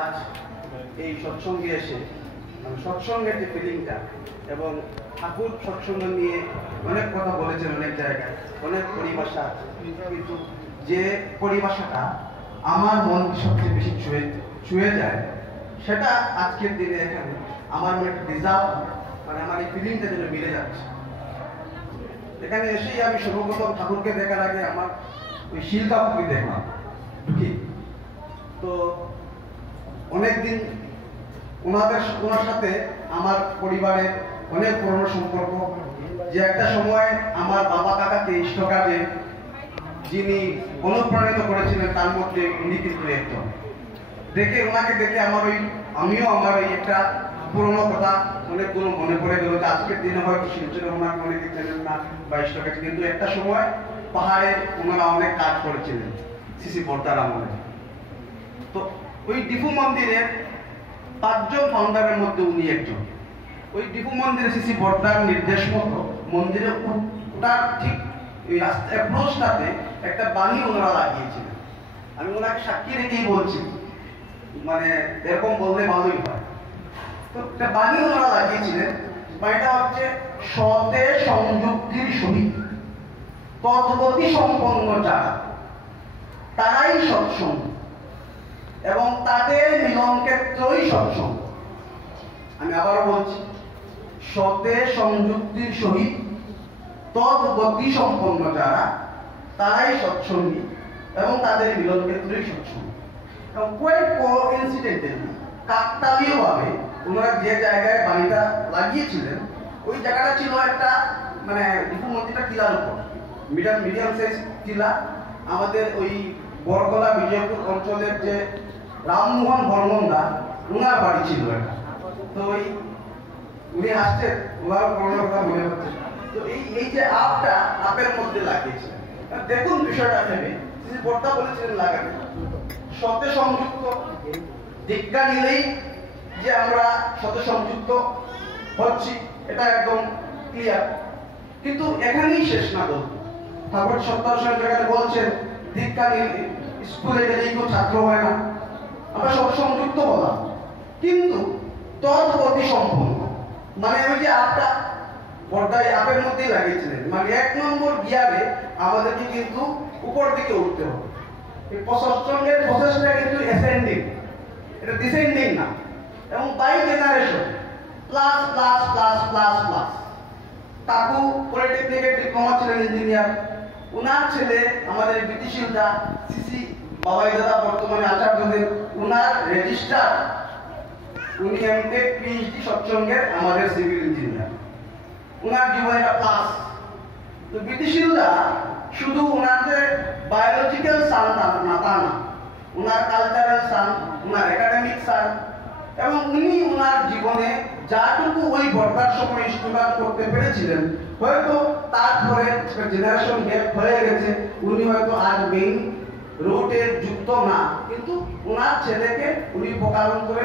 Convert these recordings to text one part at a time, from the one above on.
আজ এই সৎসঙ্গে এসে সৎসঙ্গের যে ফিলিংটা এবং ঠাকুর সৎসঙ্গ নিয়ে অনেক কথা বলেছেন, অনেক জায়গায় অনেক পরিভাষা আছে, কিন্তু যে পরিভাষাটা আমার মন সবচেয়ে বেশি ছুঁয়ে যায় সেটা আজকের দিনে এখানে আমার মনে একটা ডিজার্ভ, মানে আমার এই ফিলিংটা যেন মিলে যাচ্ছে। এখানে এসেই আমি সর্বপ্রথম ঠাকুরকে দেখার আগে আমার ওই শিলকাপুকে দেখলাম ঢুকি। তো অনেকদিন ওনার সাথে আমার পরিবারের অনেক পুরনো সম্পর্ক, যে একটা সময় আমার বাবা কাকাকে ইষ্টকাজে যিনি অনুপ্রাণিত করেছিলেন তার মধ্যে উনি কিন্তু একজন। ওনাকে দেখে আমিও আমার ওই একটা পুরনো কথা অনেকগুলো মনে পড়ে গেল, যে আজকের দিনে হয়তো শিলচরে ওনাকে অনেকে চেনেন না বা ইষ্টকাজে, কিন্তু একটা সময় পাহাড়ে ওনারা অনেক কাজ করেছিলেন সিসি বর্দার আমলে। তো ওই ডিফু মন্দিরের 5 জন ফাউন্ডারের মধ্যে উনি একজন। ওই ডিফু মন্দিরে সিসি বর্দার নির্দেশ মতো মন্দিরে ওটার ঠিক ওই রাস্তা অ্যাপ্রোচটাতে একটা বাণী ওনারা লাগিয়েছিলেন। আমি ওনাকে সাক্ষী রেখেই বলছি, মানে এরকম বললে ভালোই হয়। তো একটা বাণী ওনারা লাগিয়েছিলেন, বাণীটা হচ্ছে সতে সংযুক্তির সহিত তদ্গতি সম্পন্ন যারা তারাই সৎসঙ্গ এবং তাদের মিলন ক্ষেত্রই সৎসঙ্গ। আমি আবারও বলছি, সতে সংযুক্তির সহিত তদ্গতি সম্পন্ন যারা তারাই সৎসঙ্গী এবং তাদের মিলন ক্ষেত্রই সৎসঙ্গ। এবং কোয়েট কোইন্সিডেন্টালি, কাকতালীয়ভাবে ওনারা যে জায়গায় বাণীটা লাগিয়েছিলেন ওই জায়গাটা ছিল একটা মানে ডিফু মন্দিরটা টিলার উপর, মিডিয়াম সাইজ টিলা। আমাদের ওই বরগলা বিজয়পুর অঞ্চলের যে রামমোহন বর্মনদা ওনার বাড়ি ছিল এটা। তো ওই উনি আসছেন, ওনার করোনার কথা মনে হচ্ছে। তো এই যে আপের মধ্যে লাগিয়েছিলেন, দেখুন বিষয়টা ভেবে বর্তা বলেছিলেন লাগাবে সতে সংযুক্ত দীক্ষা নিলেই যে আমরা সতে সংযুক্ত হচ্ছি এটা একদম ক্লিয়ার। কিন্তু এখানেই শেষ না গল্প। ঠাকুর সত্যাবসান জায়গায় বলছেন দীক্ষা নিলে স্কুলে গেলেই কেউ ছাত্র হয় না, আমরা সতে সংযুক্ত হলাম, কিন্তু তদ্গতি সম্পন্ন, মানে ওই যে আপটা পর্দায় আপের মধ্যেই লাগিয়েছিলেন, মানে 1 নম্বর গিয়ারে আমাদেরকে কিন্তু উপর দিকে উঠতে হবে। এই সৎসঙ্গের প্রসেসটা কিন্তু অ্যাসেন্ডিং, এটা ডিসেন্ডিং না। এবং by generation plus plus plus plus plus. কাকু পলিটেকনিকের ডিপ্লোমা ছিলেন, ইঞ্জিনিয়ার। ওনার ছেলে আমাদের বিটিশিলদা সিসি বাবাই দাদা বর্তমানে আচার্যদের, ওনার রেজিস্ট্রার, উনি এমটেক পিএইচডি সৎসঙ্গের আমাদের সিভিল ইঞ্জিনিয়ার। ওনার জীবনে একটা প্লাস। তো বিটিশিলদা শুধু ওনার যে বায়োলজিক্যাল সান না তা না, ওনার কালচারাল সান, ওনার একাডেমিক সান, এবং উনি ওনার জীবনে যাটুকু ওই বর্তার সময় ইষ্টকাজ করতে পেরেছিলেন, হয়তো তারপরে জেনারেশন গ্যাপ হয়ে গেছে, উনি হয়তো আজ মেইন রুটে যুক্ত না, কিন্তু ওনার ছেলেকে উনি প্রকারণ করে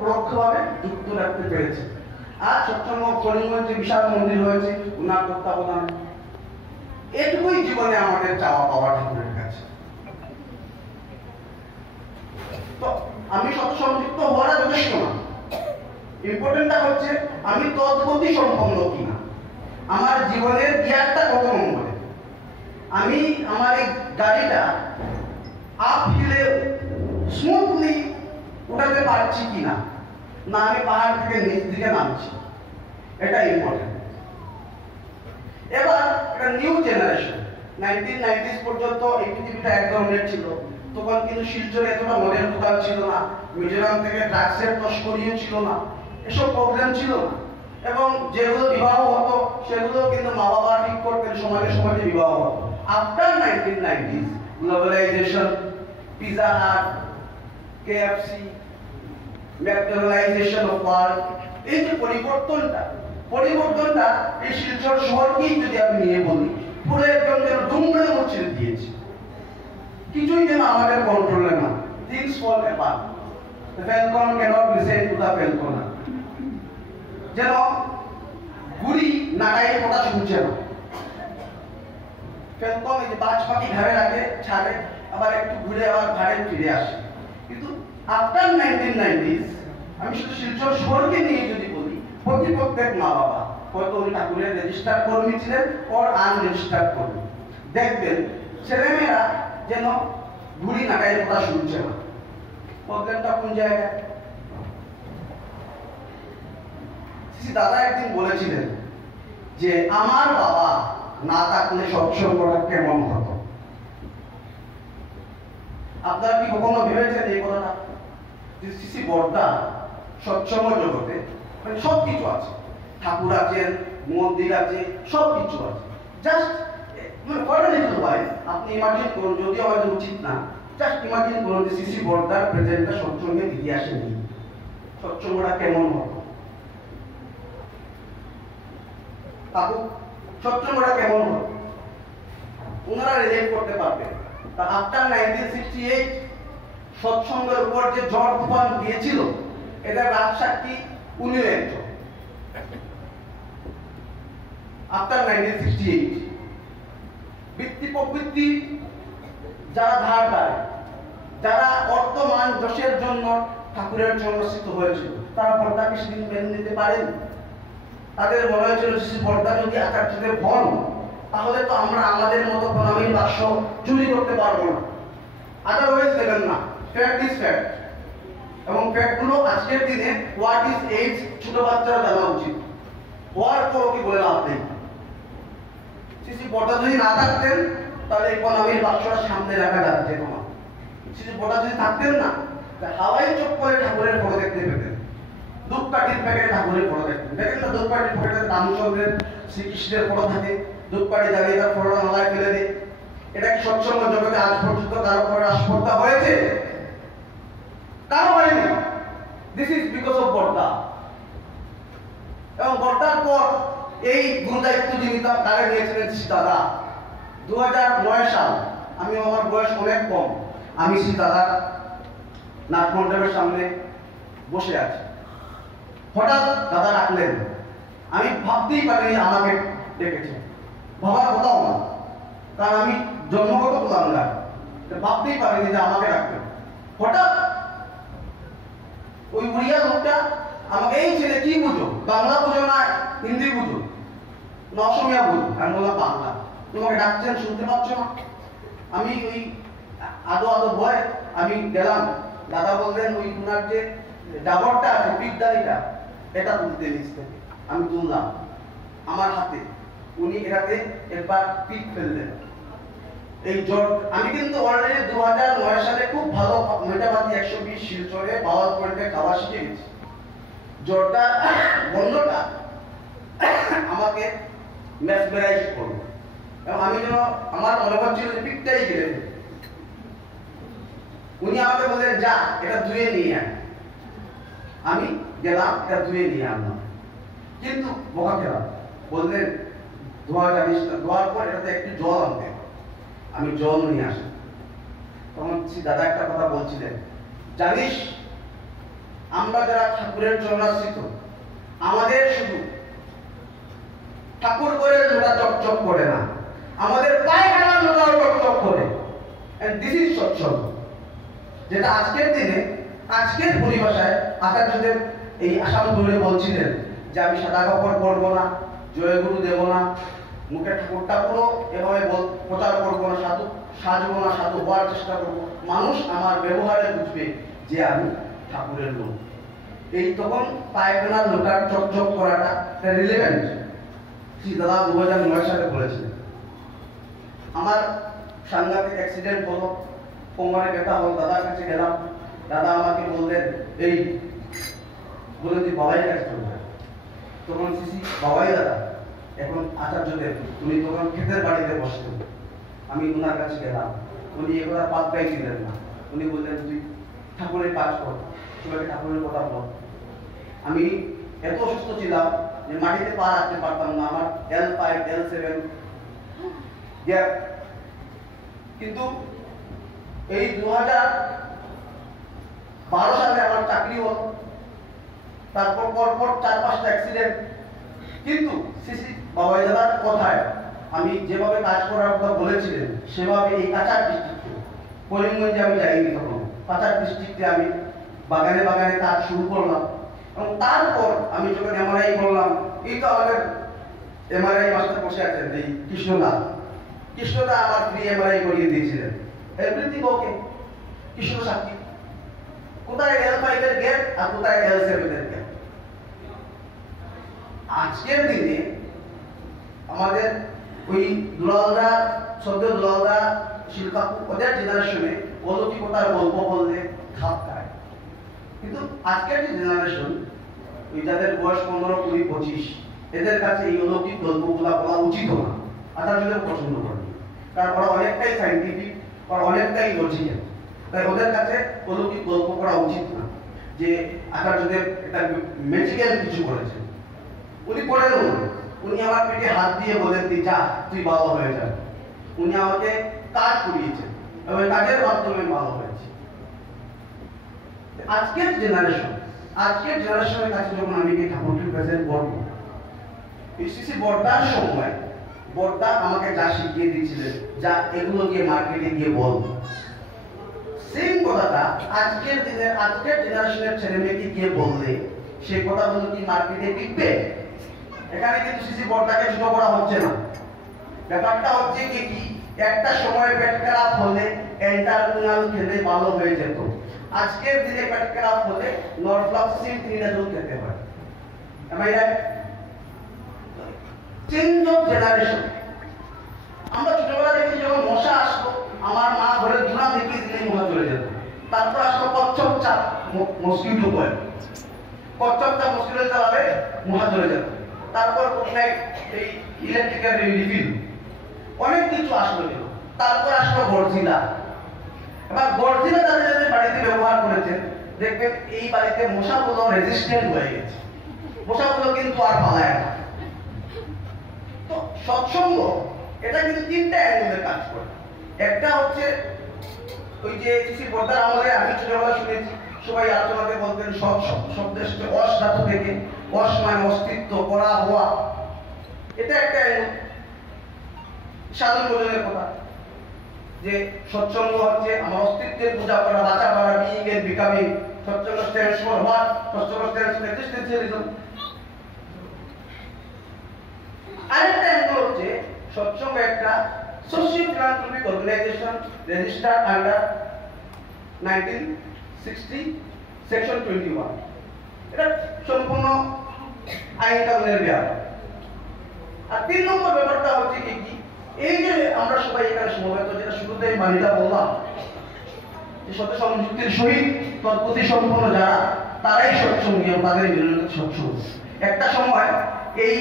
পরোক্ষভাবে যুক্ত রাখতে পেরেছেন। আর সৎসঙ্গ করিমগঞ্জে বিশাল মন্দির হয়েছে ওনার তত্ত্বাবধানে। এটুকুই জীবনে আমাদের চাওয়া পাওয়া ঠাকুরের কাছে। তো আমি সৎসংযুক্ত হওয়াটা যথেষ্ট না, ইম্পর্টেন্টটা হচ্ছে আমি তদ্গতি সম্পন্ন কিনা, আমার জীবনের গিয়ারটা কত নম্বরে, আমি আমার এই গাড়িটা আপ হিলে স্মুথলি উঠাতে পারছি কিনা, না আমি পাহাড় থেকে নিচ দিকে নামছি, এটা ইম্পর্টেন্ট। এবার একটা নিউ জেনারেশন, 1990s পর্যন্ত এই পৃথিবীটা এক ধরনের ছিল। তখন কিন্তু শিলচরে এতটা মদের দোকান ছিল না, মিজোরাম থেকে ড্রাগসের তস্করিও ছিল না, এসব প্রবলেম ছিল না। এবং যেগুলো বিবাহ হতো সেগুলো কিন্তু মা বাবা ঠিক করতেন, সমাজে সমাজে বিবাহ হতো। After 1990s globalization, pizza hut, KFC, McDonaldization of world, এই যে পরিবর্তনটা এই শিলচর শহরকেই যদি আমি নিয়ে বলি, পুরো একদম যেন দুমড়ে মুচড়ে দিয়েছে। কিছুই যেন আমাদের কন্ট্রোলে না। Things fall apart, the falcon cannot listen to the falconer. যেন গুড়ি নাগাই কথা শুনছে না। ফ্যালকন এই যে বাজ পাখি ঘাড়ে রাখে, ছাড়ে, আবার একটু ঘুরে আবার ঘাড়ে ফিরে আসে, কিন্তু আফটার 1990s আমি শুধু শিলচর শহরকে নিয়ে যদি বলি, প্রত্যেক মা বাবা হয়তো উনি ঠাকুরের রেজিস্টার কর্মী ছিলেন ওর আনরেজিস্টার্ড কর্মী, দেখবেন ছেলেমেয়েরা যেন ঘুড়ি নাগাইয়ের কথা শুনছে না। প্রবলেমটা কোন জায়গায়? দাদা একদিন বলেছিলেন যে আমার বাবা না থাকলে সৎসঙ্গটা কেমন হতো। আপনারা কি কখনো ভেবেছেন এই কথাটা? শ্রী বর্দা সৎসঙ্গ জগতে মানে সব কিছু আছে, ঠাকুর আছেন, মন্দির আছে, সব কিছু আছে। জাস্ট আপনি ইমাজিন করুন, যদিও হয়তো উচিত না, জাস্ট ইমাজিন করুন যে শ্রী বর্দার প্রেজেন্টটা সৎসঙ্গের ইতিহাসে নেই, সৎসঙ্গটা কেমন হতো? সৎসঙ্গটা কেমন হতো ওনারা রিলেট করতে পারবে। আফটার 1968 সৎসঙ্গের উপর যে ঝড় তুফান গিয়েছিল, এটা রাজসাক্ষী উনিও একজন। আফটার 1968 বৃত্তি প্রবৃত্তি যারা ধার দেয়, যারা বর্তমান যশের জন্য ঠাকুরের চরণস্থিত হয়েছিল, তারা পর্দাকে সেদিন মেনে নিতে পারেন। তাদের মনে হয়েছিল শ্রী বর্দা যদি আচার্যদের হন, তাহলে তো আমরা আমাদের মতো প্রণামীর বাক্স চুরি করতে পারবো না, আদারওয়াইজ দেবেন না। ফ্যাক্ট ইজ ফ্যাক্ট, এবং ফ্যাক্টগুলো আজকের দিনে হোয়াট ইজ এইডস ছোট বাচ্চারা জানা উচিত। হওয়ার পরও কি বলে লাভ নেই। শ্রী বর্দা যদি না থাকতেন তাহলে এই প্রণামীর বাক্সটা সামনে রাখা যাচ্ছে তোমার। শ্রী বর্দা যদি থাকতেন না, হাওয়াই চোখ করে ঠাকুরের ফটো দেখতে পেতেন, ধূপকাঠির প্যাকেটে ঠাকুরের ফটো দেখতেন। দেখেন না ধূপকাঠির প্যাকেটে রামচন্দ্রের, শ্রীকৃষ্ণের ফটো থাকে, ধূপকাঠি জ্বালিয়ে তার ফটোটা নালায় ফেলে দেয়। এটা কি সৎসঙ্গ জগতে আজ পর্যন্ত কারো পরে আস্পর্ধা হয়েছে? কারো হয়নি। দিস ইজ বিকজ অফ বর্দা। এবং বর্দার পর এই গুরুদায়িত্ব যিনি তাকে নিয়েছিলেন শ্রী দাদা। 2009 সাল, আমি আমার বয়স অনেক কম, আমি শ্রী দাদার নাটমণ্ডপের সামনে বসে আছি। হঠাৎ দাদা ডাকলেন, আমি ভাবতেই পারিনি আমাকে ডেকেছেন, ভাবার কথাও না, কারণ আমি জন্মগত কুলাঙ্গার, ভাবতেই পারিনি যে আমাকে ডাকবেন। হঠাৎ ওই উড়িয়া লোকটা আমাকে, এই ছেলে কি বুঝো, বাংলা বুঝো না হিন্দি বুঝো না অসমীয়া বুঝো? আমি বললাম বাংলা। তোমাকে ডাকছেন, শুনতে পাচ্ছ না? আমি ওই আদো ভয় আমি গেলাম। দাদা বললেন ওই উনার যে ডাবরটা আছে, পিঠদাড়িটা, এটা তুলতে নিচ্ছে। আমি তুললাম আমার হাতে, উনি এটাতে একবার পিঠ ফেললেন। এই জ্বর আমি কিন্তু অলরেডি 2009 সালে খুব ভালো মেটাবাদি 120 শিলচরে বাওয়াল পয়েন্টে খাওয়া শিখে গেছি। জ্বরটা বন্ধটা আমাকে মেসমেরাইজ করলো, এবং আমি যেন আমার মনে হচ্ছিল যে পিঠটাই গেলে। উনি আমাকে বললেন, যা এটা ধুয়ে নিয়ে আয়। আমি গেলাম, এটা ধুয়ে নিয়ে আনলাম, কিন্তু বোকা খেলাম। বললেন ধোয়া জানিস না, ধোয়ার পর এটাতে একটু জল আনতে। আমি জল নিয়ে আসি। তখন দাদা একটা কথা বলছিলেন, জানিস আমরা যারা ঠাকুরের চরণাশ্রিত, আমাদের শুধু ঠাকুর করে লোটা চকচক করে না, আমাদের পায়খানার লোটাও চকচক করে। এন্ড দিস ইজ সৎসঙ্গ, যেটা আজকের দিনে, আজকের পরিভাষায় আচার্যদেব এই আসাম ধরে বলছিলেন যে আমি সাদা কাপড় পরবো না, জয়গুরু দেব না, মুখে ঠাকুরটা পুরো এভাবে প্রচার করবো না, সাধু সাজবো না, সাধু হওয়ার চেষ্টা করবো। মানুষ আমার ব্যবহারে বুঝবে যে আমি ঠাকুরের লোক। এই তখন পায়খানার লোটার চকচক করাটা রিলেভেন্ট। শ্রী দাদা 2009 সালে বলেছিলেন। আমার সাংঘাতিক অ্যাক্সিডেন্ট হলো, কোমরে ব্যথা হলো, দাদার কাছে গেলাম। দাদা আমাকে বললেন, এই বলে তুই বাবাইয়ের কাছে চলে যা। তখন শ্রী বাবাই দাদা, এখন আচার্যদেব, উনি তখন ক্ষেতের বাড়িতে বসতেন। আমি ওনার কাছে গেলাম, উনি এগুলা পাত্তাই দিলেন না। উনি বললেন, তুই ঠাকুরের কাজ কর, সবাইকে ঠাকুরের কথা বল। আমি এত অসুস্থ ছিলাম যে মাটিতে পা রাখতে পারতাম না, আমার L5 L7 গ্যাপ। কিন্তু এই 2012 সালে আমার চাকরি হল, তারপর পরপর 4-5টা অ্যাক্সিডেন্ট। কিন্তু শ্রী বাবাই দাদার কথায় আমি যেভাবে কাজ করার কথা বলেছিলেন, সেভাবে এই কাছাড় ডিস্ট্রিক্টে, করিমগঞ্জে আমি যাইনি, তখন কাছাড় ডিস্ট্রিক্টে আমি বাগানে বাগানে কাজ শুরু করলাম। এবং তারপর আমি যখন এমআরআই করলাম, এই তো আমাদের এমআরআই মাস্টার বসে আছেন এই কৃষ্ণদা আমার ফ্রি এমআরআই করিয়ে দিয়েছিলেন, এভরিথিং ওকে। কৃষ্ণ সাক্ষী, কোথায় L5 এর গ্যাপ আর কোথায় L7 এর গ্যাপ। আজকের দিনে আমাদের ওই দুলালদা, সদ্য দুলালদা, শিল্পাপু, ওদের জেনারেশনে অলৌকিকতার গল্প বললে খাপ খায়। কিন্তু আজকের যে জেনারেশন, ওই যাদের বয়স 15, 20, 25, এদের কাছে এই অলৌকিক গল্পগুলা বলা উচিত না। আচার্যদের পছন্দ করে, কারণ ওরা অনেকটাই সাইন্টিফিক, ওরা অনেকটাই লজিক্যাল। তাই ওদের কাছে অলৌকিক গল্প করা উচিত না যে আচার্যদেব একটা ম্যাজিক্যাল কিছু করেছেন। উনি করেন, উনি আমার পেটে হাত দিয়ে বলেন যা তুই ভালো হয়ে যা। উনি আমাকে কাজ করিয়েছেন এবং কাজের মাধ্যমে ভালো হয়েছে। আজকের জেনারেশনের কাছে যখন আমি ঠাকুরকে প্রেজেন্ট করবো, শ্রী বর্দার সময় বর্দা আমাকে যা শিখিয়ে দিয়েছিলেন, যা এগুলো গিয়ে মার্কেটে গিয়ে বলবো, সেম কথাটা আজকের জেনারেশনের ছেলে মেয়েকে গিয়ে বললে সেই কথাগুলো কি মার্কেটে বিকবে? এখানে কিন্তু শ্রী বর্দাকে ছোট করা হচ্ছে না। ব্যাপারটা হচ্ছে কি একটা সময় পেট খারাপ হলে এন্টারনাল খেলে ভালো হয়ে যেত। আজকের দিনে পেট খারাপ হলে নরফ্লক্সিন ট্রিনাজল খেতে হয়। Change of generation. আমরা ছোটবেলা দেখি যখন মশা আসতো, আমার মা ঘরে ধুলা দেখিয়ে দিলে মশা চলে যেত। তারপর আসলো কচ্ছপ চাপ, মস্কিটো কয়েল, কচ্ছপ চাপ মস্কিটো চালাবে মশা চলে যেত। তারপর কোথায় এই ইলেকট্রিক্যাল রিফিল, অনেক কিছু আসলো। তারপর আসলো গর্জিলা। এবার গর্জিলা যাদের বাড়িতে ব্যবহার করেছেন, দেখবেন এই বাড়িতে মশাগুলো রেজিস্ট্যান্ট হয়ে গেছে, মশাগুলো কিন্তু আর পালায় না। তো সৎসঙ্গ এটা কিন্তু তিনটা অ্যাঙ্গেলে কাজ করে। একটা হচ্ছে ওই যে শ্রী বর্দার আমলে আমি ছোটবেলা শুনেছি, সবাই আলোচনাতে বলতেন সৎ শব্দের সাথে অস ধাতু থেকে, অস মানে অস্তিত্ব, করা, হওয়া, এটা একটা সাধন ভোজনের কথা। যে সৎসঙ্গ হচ্ছে আমার অস্তিত্বের পূজা করা, বাঁচা করা, being and becoming. Satsang stands for what? Satsang stands for existentialism. আরেকটা অ্যাঙ্গেল হচ্ছে সৎসঙ্গ একটা social philanthropic organisation, registered under 1960 section 21। এটা সম্পূর্ণ আইন কানুনের ব্যাপার। আর 3 নম্বর ব্যাপারটা হচ্ছে কি এই যে আমরা সবাই এখানে সমবেত, যেটা শুরুতেই মানিতা বললাম যে সত্য সংযুক্তির সহিত তৎপতি সম্পন্ন যারা, তারাই সৎসঙ্গী, তাদের মিলনের সৎসঙ্গ। একটা সময় এই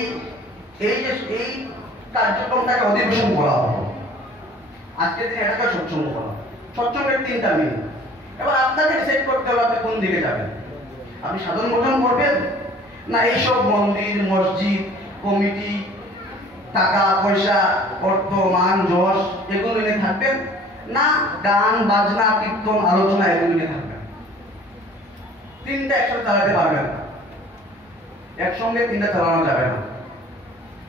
কার্যক্রমটাকে অধিবেশন করা হতো, আজকের দিনে এটাকে সৎসঙ্গ করা। সৎসঙ্গের 3টা মিনিট। এবার আপনাকে ডিসাইড করতে হবে আপনি কোন দিকে যাবেন। আপনি সাধন ভোজন করবেন, না এইসব মন্দির, মসজিদ, কমিটি, টাকা পয়সা, অর্থ, মান, যশ এগুলো নিয়ে থাকবেন, না গান বাজনা, কীর্তন, আলোচনা এগুলো নিয়ে থাকবেন। 3টা একসাথে চালাতে পারবেন না, একসঙ্গে 3টা চালানো যাবে না,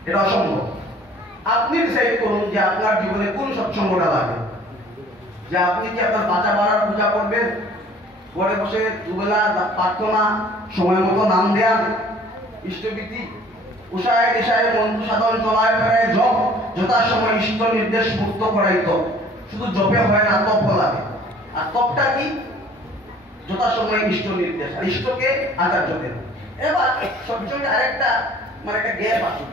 এটা অসম্ভব। আপনি ডিসাইড করুন যে আপনার জীবনে কোন সৎসঙ্গটা লাগে। যে আপনি কি আপনার বাঁচা বাড়ার পূজা করবেন, ঘরে বসে দুবেলা প্রার্থনা, সময় মতো নাম দেয়া, ইষ্টবিধি, উষায় দিশায় মন্ত্র সাধন, চলায় ফেরায় জপ, যথাসময় ইষ্ট নির্দেশ মুক্ত করাই তপ। শুধু জপে হয় না, তপ লাগে। আর তপটা কি? যথাসময় ইষ্ট নির্দেশ, আর ইষ্টকে আচার্যদের। এবার সৎসঙ্গে আরেকটা মানে একটা গ্যাপ আছে।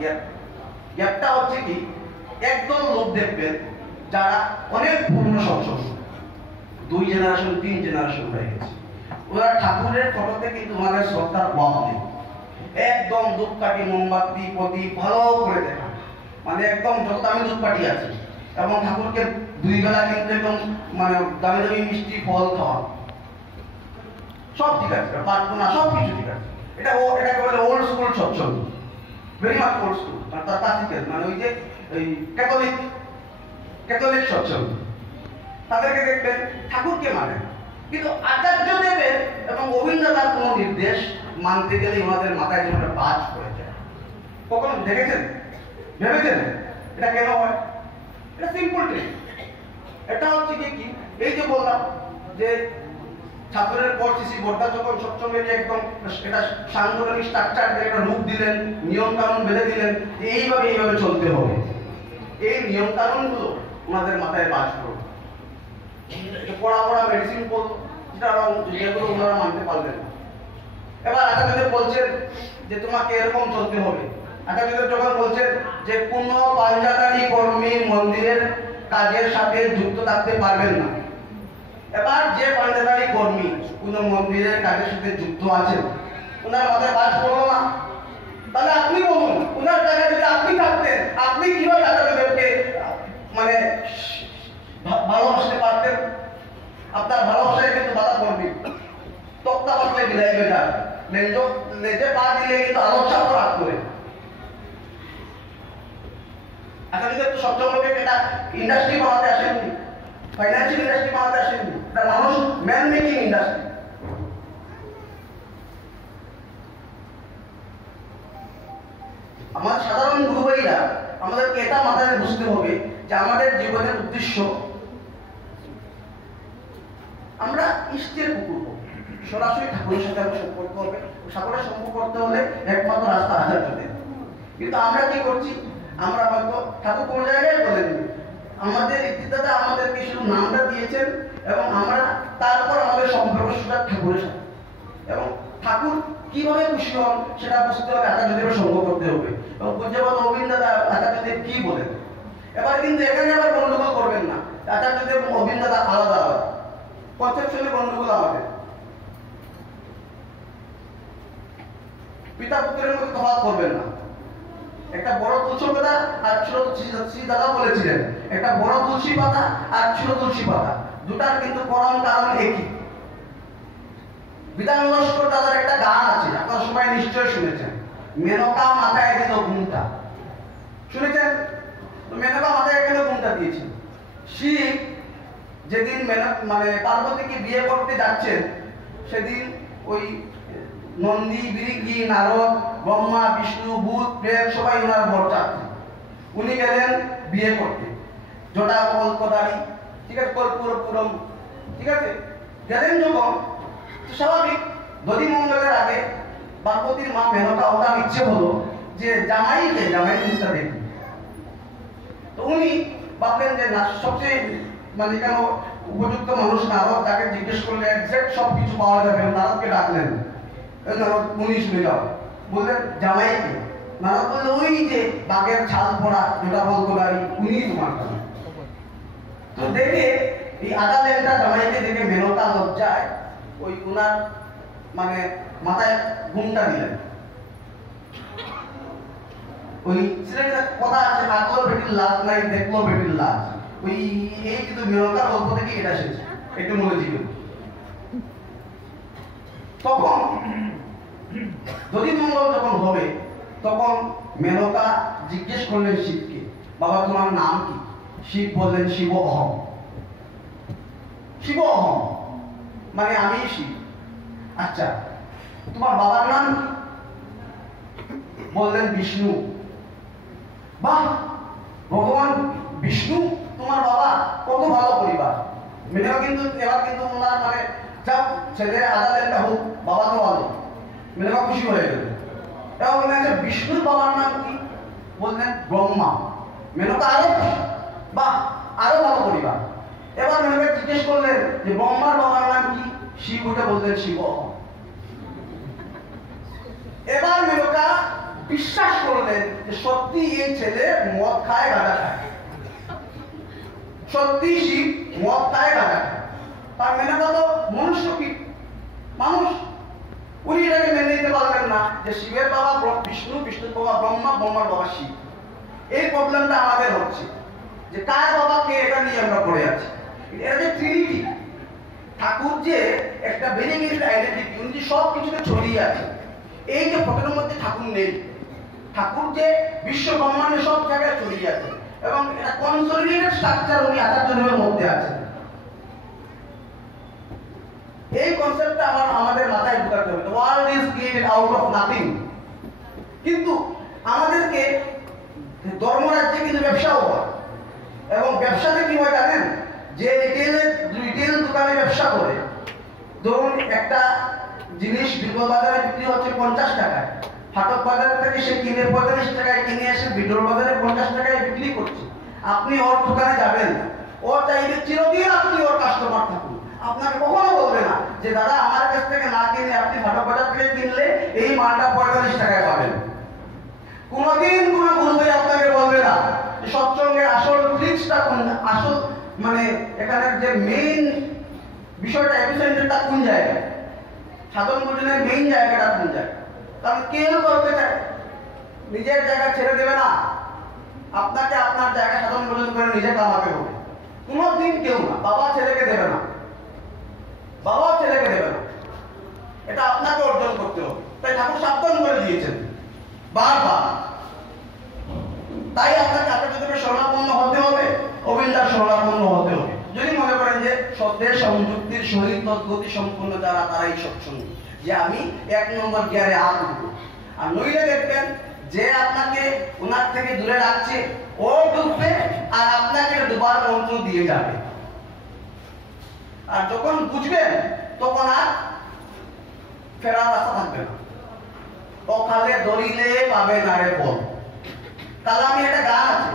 গ্যাপটা হচ্ছে কি, একদল লোক দেখবেন যারা অনেক পুরনো সৎসঙ্গ, 2 জেনারেশন 3 জেনারেশন হয়ে গেছে, ওরা ঠাকুরের ফটোতে কিন্তু ওনাদের শ্রদ্ধার অভাব নেই। একদম ধূপকাঠি, মোমবাতি, প্রদীপ ভালো করে দেখা, মানে একদম যত দামি ধূপকাঠি আছে, এবং ঠাকুরকে 2 বেলা কিন্তু একদম মানে দামি দামি মিষ্টি ফল খাওয়া, সব ঠিক আছে, প্রার্থনা সব কিছু ঠিক আছে। এটাকে বলে ওল্ড স্কুল সৎসঙ্গ, ভেরি মাচ ওল্ড স্কুল, মানে তার ক্লাসিক্যাল, মানে ওই যে ওই ক্যাথলিক সৎসঙ্গ। তাদেরকে দেখবেন ঠাকুরকে মানে, কিন্তু আচার্যদেবের এবং গোবিন্দদার কোনো নির্দেশ মানতে গেলে ওনাদের মাথায় যেন একটা বাজ পড়ে যায়। কখনো দেখেছেন, ভেবেছেন এটা কেন হয়? এটা সিম্পল ট্রিক। এটা হচ্ছে কি এই যে বললাম যে ঠাকুরের পর শ্রী বর্দা যখন সৎসঙ্গে একদম এটা সাংগঠনিক স্ট্রাকচার একটা রূপ দিলেন, নিয়ম কানুন বেঁধে দিলেন, এইভাবে চলতে হবে। এই নিয়ম কানুনগুলো ওনাদের মাথায় বাজ করবে। পড়া মেডিসিন যেগুলো ওনারা মানতে পারলেন। এবার আচার্যদেব বলছেন যে তোমাকে এরকম চলতে হবে। আচার্যদেব যখন বলছেন যে কোন পাঞ্জাতারি কর্মী মন্দিরের কাজের সাথে যুক্ত থাকতে পারবেন না। এবার যে পাঞ্জাতারি কর্মী কোন মন্দিরের কাজের সাথে যুক্ত আছেন, ওনার মাথায় বাজ পড়লো না, তাহলে আপনি বলুন ওনার জায়গায় যদি আপনি থাকতেন, আপনি কিভাবে আচার্যদেবকে মানে ভালোবাসতে পারতেন? আপনার ভালোবাসায় কিন্তু বাধা পড়বে। তক্তা পাতলে বিলাই বেজার, লেজে পা দিলে কিন্তু আলোচনা রাগ করে। আচার্যদেব তো সবসময় এটা ইন্ডাস্ট্রি বানাতে আসেননি, ফাইন্যান্সিয়াল ইন্ডাস্ট্রি বানাতে আসেননি, এটা মানুষ ম্যান মেকিং ইন্ডাস্ট্রি। আমার সাধারণ গুরু ভাইরা আমাদেরকে এটা মাথায় বুঝতে হবে যে আমাদের জীবনের উদ্দেশ্য আমরা ইষ্টের কুকুর সরাসরি ঠাকুরের সাথে আমরা সম্পর্ক হবে। ঠাকুরের সম্পর্ক করতে হলে একমাত্র রাস্তা আচার্যদেব। কিন্তু আমরা কি করছি, আমরা হয়তো ঠাকুর কোন জায়গায় বলেননি, আমাদের ইতিদাদা আমাদেরকে শুধু নামটা দিয়েছেন এবং আমরা তারপর আমাদের সম্পর্ক শুধু ঠাকুরের সাথে। এবং ঠাকুর কিভাবে খুশি হন সেটা বুঝতে হলে আচার্যদেবের সঙ্গ করতে হবে। এবং পূজ্যপাদ অবিন দাদা আচার্যদেব কি বলেন। এবার কিন্তু এখানে আবার গন্ডগোল করবেন না, আচার্যদেব অবিন দাদা আলাদা আলাদা কনসেপশনে গন্ডগোল আমাদের। পিতা পুত্রের মধ্যে তফাৎ করবেন না। একটা বড় তুলসী পাতা আর ছোট শ্রী দাদা বলেছিলেন একটা বড় তুলসী পাতা আর ছোট তুলসী পাতা দুটার কিন্তু পরম কারণ একই। বিধান লস্কর দাদার একটা গান আছে, আপনারা সবাই নিশ্চয় শুনেছেন, মেনকা মাথায় দিল ঘুমটা। শুনেছেন? তো মেনকা মাথায় কেন ঘুমটা দিয়েছেন? শিব যেদিন মানে পার্বতীকে বিয়ে করতে যাচ্ছেন সেদিন ওই নন্দী, বিরিঙ্গি, নারদ, ব্রহ্মা, বিষ্ণু, ভূত, প্রেত সবাই ওনার বর চাচ্ছেন। উনি গেলেন বিয়ে করতে, জটা কলকদারি, ঠিক আছে, কর্পূরপুরম, ঠিক আছে, গেলেন যখন স্বাভাবিক দধি মঙ্গলের আগে পার্বতীর মা মেনকা ওনার ইচ্ছে হলো যে জামাই মুখটা দেখি। তো উনি ভাবলেন যে না, সবচেয়ে মানে কেন উপযুক্ত মানুষ নারদ, যাকে জিজ্ঞেস করলে একজ্যাক্ট সবকিছু পাওয়া যাবে। নারদকে ডাকলেন, নারদ উনি শুনে যাও, বললেন জামাইকে। নারদ বললেন ওই যে বাঘের ছাল পড়া যেটা বলতো গাড়ি, উনি তোমার কাছে। তো দেখে এই আদা লেনটা জামাইকে দেখে মেনকা লজ্জায় ওই উনার মানে মাথায় ঘুমটা দিলেন। ওই সিলেটের কথা আছে, হাতলো বেটির লাশ নাই দেখলো বেটির লাশ। ওই এই কিন্তু মেনকার গল্প থেকে এটা এসেছে, একটু মনে দিবেন। তখন দধি মঙ্গল যখন হবে তখন মেনকা জিজ্ঞেস করলেন শিবকে, বাবা তোমার নাম কি? শিব বললেন শিব অহম। শিব অহম মানে আমি শিব। আচ্ছা তোমার বাবার নাম কি? বললেন বিষ্ণু। বাহ, ভগবান বিষ্ণু তোমার বাবা, কত ভালো পরিবার। মেনেও কিন্তু এবার কিন্তু ওনার মানে যা ছেলে আদালতটা হোক, বাবা তো ভালো, মেনেও খুশি হয়ে গেল। এবার বললেন যে বিষ্ণুর বাবার নাম কি? বললেন ব্রহ্মা। মেনকা আরো বাহ, আরো ভালো পরিবার। এবার মেনকা জিজ্ঞেস করলেন যে ব্রহ্মার বাবার নাম কি? শিব। উঠে বললেন শিব। এবার মেনকা বিশ্বাস করলেন যে সত্যি এই ছেলে মদ খায়, গাঁজা খায়। সত্যি শিব মদ খায়, গাঁজা খায়। তার মেনকা তো মনুষ্য, কি মানুষ, উনি এটাকে মেনে নিতে পারলেন না যে শিবের বাবা বিষ্ণু, বিষ্ণুর বাবা ব্রহ্মা, ব্রহ্মার বাবা শিব। এই প্রবলেমটা আমাদের হচ্ছে যে কার বাবা কে, এটা নিয়ে আমরা পড়ে আছি। এটা যে ট্রিনিটি, ঠাকুর যে একটা ভেরিয়েটেড আইডেন্টিটি, উনি যে সব কিছুতে ছড়িয়ে আছে। এই যে ফটোর মধ্যে ঠাকুর নেই, ঠাকুর যে বিশ্ব ব্রহ্মাণ্ডে সব জায়গায় ছড়িয়ে আছে এবং এটা কনসলিডেটেড স্ট্রাকচার উনি আচার্যদেবের মধ্যে আছে। এই কনসেপ্টটা আমাদের মাথায় ঢুকাতে হবে। The world is created out of nothing। কিন্তু আমাদেরকে ধর্মরাজ্যে কিন্তু ব্যবসাও হয় এবং ব্যবসাতে কি হয় জানেন? যে রিটেল দোকানে ব্যবসা করে ধরুন একটা জিনিস বিটল বাজারে বিক্রি হচ্ছে 50 টাকায়, ফাটক বাজার থেকে সে কিনে 45 টাকায় কিনে এসে বিটল বাজারে 50 টাকায় বিক্রি করছে। আপনি ওর দোকানে যাবেন, ও চাইবে চিরদিন আপনি ওর কাস্টমার থাকুন, আপনাকে কখনো বলবে না যে দাদা আমার কাছ থেকে না কিনে আপনি ফাটক বাজার থেকে কিনলে এই মালটা 45 টাকায় পাবেন। কোনোদিন কোনো গুরুভাই আপনাকে বলবে না যে সৎসঙ্গের আসল ট্রিক্সটা কোন, আসল মানে এখানে যে মেইন বিষয়টা এপিসেন্টারটা কোন জায়গায়, সাধন ভোজনের মেইন জায়গাটা কোন জায়গায়। কারণ কেউ করতে চায় নিজের জায়গা ছেড়ে দেবে না, আপনাকে আপনার জায়গা সাধন ভোজন করে নিজে কামাতে হবে। কোনোদিন কেউ না, বাবা ছেলেকে দেবে না, বাবা ছেলেকে দেবে না, এটা আপনাকে অর্জন করতে হবে। তাই ঠাকুর সাবধান করে দিয়েছেন বারবার। তাই আপনাকে আচার্যদেবের শরণাপন্ন হতে হবে, অবিন্দার শরণাপন্ন হতে হবে। যদি মনে করেন যে সত্যের সংযুক্তির সহিত তদ্গতি সম্পন্ন যারা, তারাই সৎসঙ্গী, যে আমি 1 নম্বর গিয়ারে হাত উঠবো। আর নইলে দেখবেন যে আপনাকে ওনার থেকে দূরে রাখছে ও ডুববে আর আপনাকে ডুবার মন্ত্র দিয়ে যাবে। আর যখন বুঝবেন তখন আর ফেরার রাস্তা থাকবে না। অকালে ধরিলে পাবে না রে বল। তাহলে আমি একটা গান আছে,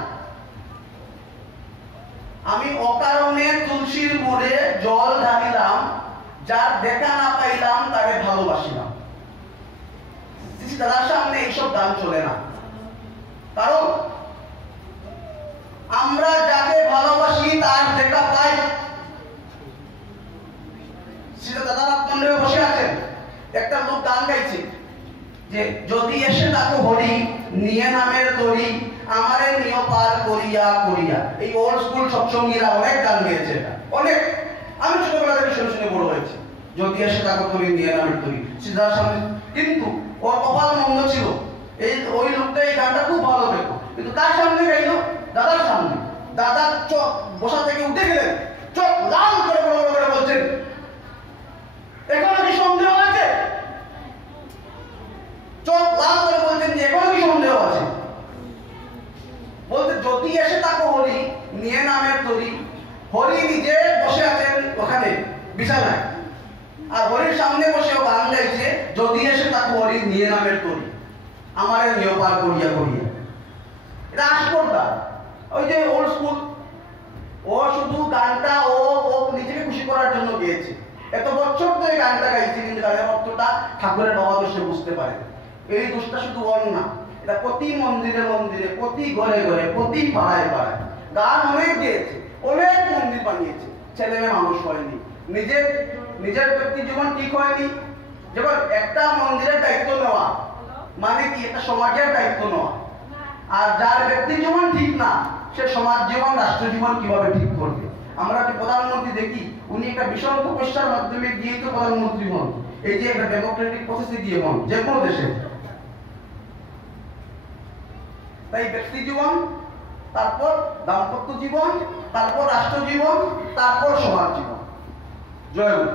আমি অকারণে তুলসীর মোড়ে জল ঢালিলাম, যার দেখা না পাইলাম তাকে ভালোবাসিলাম। দাদার সামনে এইসব গান চলে না, কারণ আমরা যাকে ভালোবাসি তার দেখা পাই। দাদার মন্দিরে বসে আছেন, একটা লোক গান গাইছে যে যদি এসে তাকে হরি নিয়ে নামের তরি, আমারে নিয় পার করিয়া করিয়া। এই ওল্ড স্কুল সৎসঙ্গীরা অনেক গান গেয়েছে, অনেক। আমি ছোটবেলা থেকে শুনে শুনে বড় হয়েছি, যদি এসে তাকে তরি নিয়ে নামের তরি সিদ্ধার সামনে। কিন্তু ওর কপাল মন্দ ছিল, ওই লোকটা এই গানটা খুব ভালো পেত, কিন্তু কার সামনে গাইলো? দাদার সামনে। দাদা চোখ বসা থেকে উঠে গেলেন, চোখ লাল করে বড় বড় করে বলছেন, এখনো কি সন্দেহ আছে? চোখ লাল করে বলছেন যে এখনো কি সন্দেহ আছে? বলতে যদি এসে তাকে হরি নিয়ে নামের তরি। হরি নিজে বসে আছেন ওখানে বিছানায়, আর হরির সামনে বসে গান গাইছে, যদি এসে তাকে হরি নিয়ে নামের তরি, আমারে নিয় পার করিয়া করিয়া। এটা আস্পর্ধা, ওই যে ওল্ড স্কুল। ও শুধু গানটা ও নিজেকে খুশি করার জন্য গেয়েছে, এত বছর তো এই গানটা গাইছে, কিন্তু গানের অর্থটা ঠাকুরের বাবা তো সে বুঝতে পারে। এই দোষটা শুধু ওর না, এটা প্রতি মন্দিরে মন্দিরে, প্রতি ঘরে ঘরে, প্রতি পাড়ায় পাড়ায় গান অনেক দিয়েছে, অনেক মন্দির বানিয়েছে, ছেলে মেয়ে মানুষ হয়নি, নিজের ব্যক্তি জীবন ঠিক হয়নি। যেমন একটা মন্দিরের দায়িত্ব নেওয়া মানে কি, একটা সমাজের দায়িত্ব নেওয়া। আর যার ব্যক্তি জীবন ঠিক না, সে সমাজ জীবন, রাষ্ট্র জীবন কিভাবে ঠিক করবে? আমরা যে প্রধানমন্ত্রী দেখি, উনি একটা ভীষণ তপস্যার মাধ্যমে গিয়েই তো প্রধানমন্ত্রী হন। এই যে একটা ডেমোক্রেটিক প্রসেসে গিয়ে হন যে কোনো দেশে। তাই ব্যক্তি জীবন, তারপর দাম্পত্য জীবন, তারপর রাষ্ট্র জীবন, তারপর সমাজ জীবন। জয় গুরু।